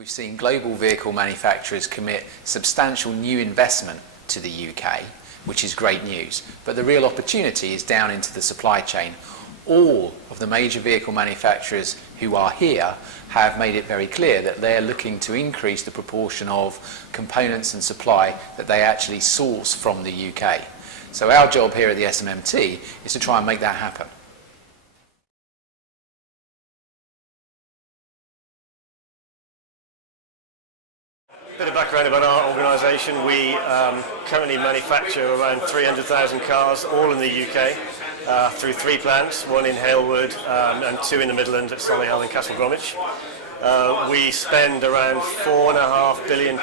We've seen global vehicle manufacturers commit substantial new investment to the UK, which is great news. But the real opportunity is down into the supply chain. All of the major vehicle manufacturers who are here have made it very clear that they're looking to increase the proportion of components and supply that they actually source from the UK. So our job here at the SMMT is to try and make that happen. A bit of background about our organisation. We currently manufacture around 300,000 cars, all in the UK, through 3 plants, one in Halewood and 2 in the Midlands at Solihull and Castle Bromwich. We spend around £4.5 billion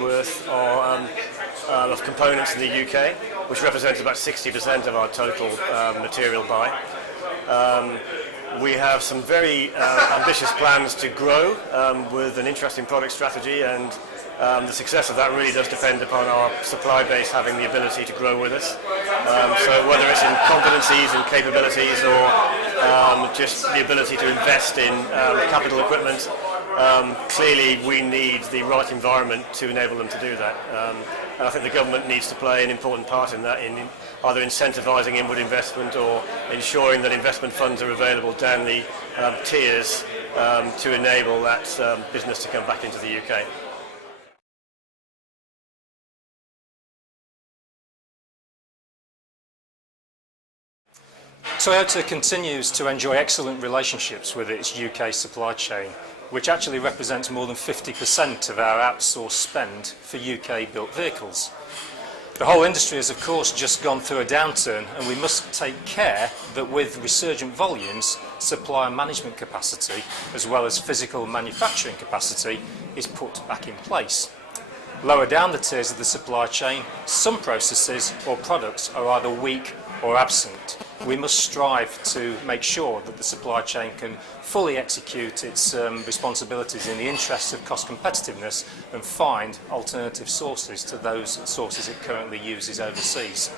worth of components in the UK, which represents about 60% of our total material buy. We have some very ambitious plans to grow with an interesting product strategy, and the success of that really does depend upon our supply base having the ability to grow with us. So whether it's in competencies and capabilities or just the ability to invest in capital equipment, clearly we need the right environment to enable them to do that. And I think the government needs to play an important part in that, in either incentivising inward investment or ensuring that investment funds are available down the tiers to enable that business to come back into the UK. Toyota continues to enjoy excellent relationships with its UK supply chain, which actually represents more than 50% of our outsourced spend for UK-built vehicles. The whole industry has, of course, just gone through a downturn, and we must take care that with resurgent volumes, supply and management capacity, as well as physical manufacturing capacity, is put back in place. Lower down the tiers of the supply chain, some processes or products are either weak or absent. We must strive to make sure that the supply chain can fully execute its responsibilities in the interests of cost competitiveness and find alternative sources to those sources it currently uses overseas.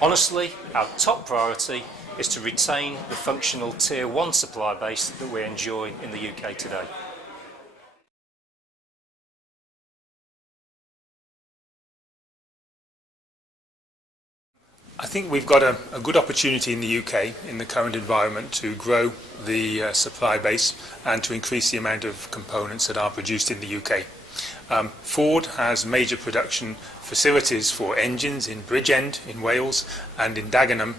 Honestly, our top priority is to retain the functional Tier 1 supply base that we enjoy in the UK today. I think we've got a good opportunity in the UK in the current environment to grow the supply base and to increase the amount of components that are produced in the UK. Ford has major production facilities for engines in Bridgend in Wales and in Dagenham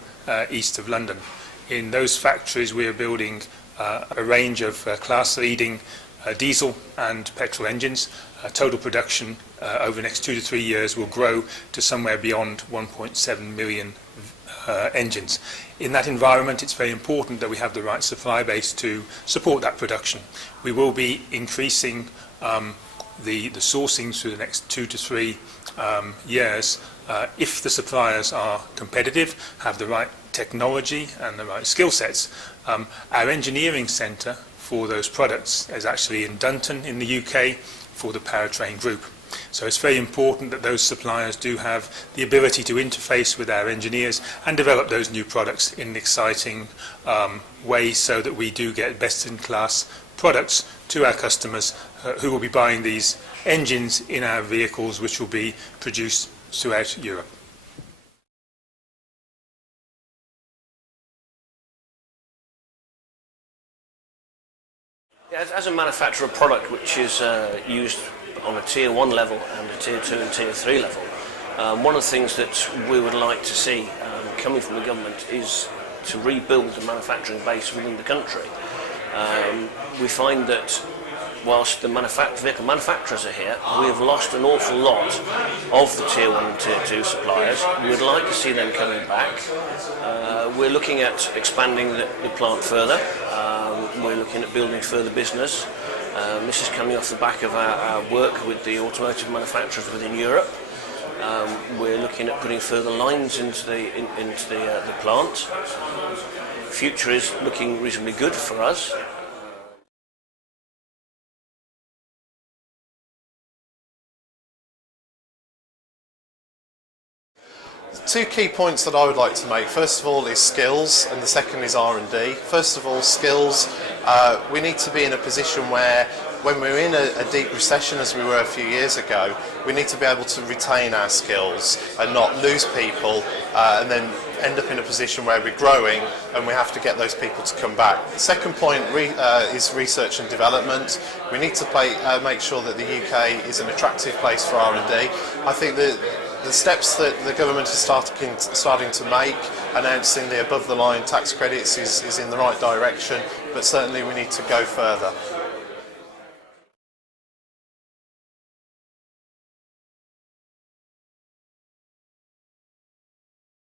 east of London. In those factories we are building a range of class-leading diesel and petrol engines. Total production over the next 2 to 3 years will grow to somewhere beyond 1.7 million engines. In that environment, it's very important that we have the right supply base to support that production. We will be increasing the sourcing through the next 2 to 3 years if the suppliers are competitive, have the right technology and the right skill sets. Our engineering centre for those products is actually in Dunton in the UK for the powertrain group. So it's very important that those suppliers do have the ability to interface with our engineers and develop those new products in an exciting way, so that we do get best-in-class products to our customers who will be buying these engines in our vehicles, which will be produced throughout Europe. As a manufacturer of product which is used on a Tier 1 level and a Tier 2 and Tier 3 level, one of the things that we would like to see coming from the government is to rebuild the manufacturing base within the country. We find that whilst the vehicle manufacturers are here, we have lost an awful lot of the Tier 1 and Tier 2 suppliers. We would like to see them coming back. We're looking at expanding the plant further. We're looking at building further business. This is coming off the back of our work with the automotive manufacturers within Europe. We're looking at putting further lines into the plant. The future is looking reasonably good for us. Two key points that I would like to make. First of all is skills, and the second is R&D. First of all, skills. We need to be in a position where when we're in a deep recession as we were a few years ago, we need to be able to retain our skills and not lose people and then end up in a position where we're growing and we have to get those people to come back. The second point is research and development. We need to make sure that the UK is an attractive place for R&D. I think that the steps that the government is starting to make, announcing the above-the-line tax credits, is in the right direction, but certainly we need to go further.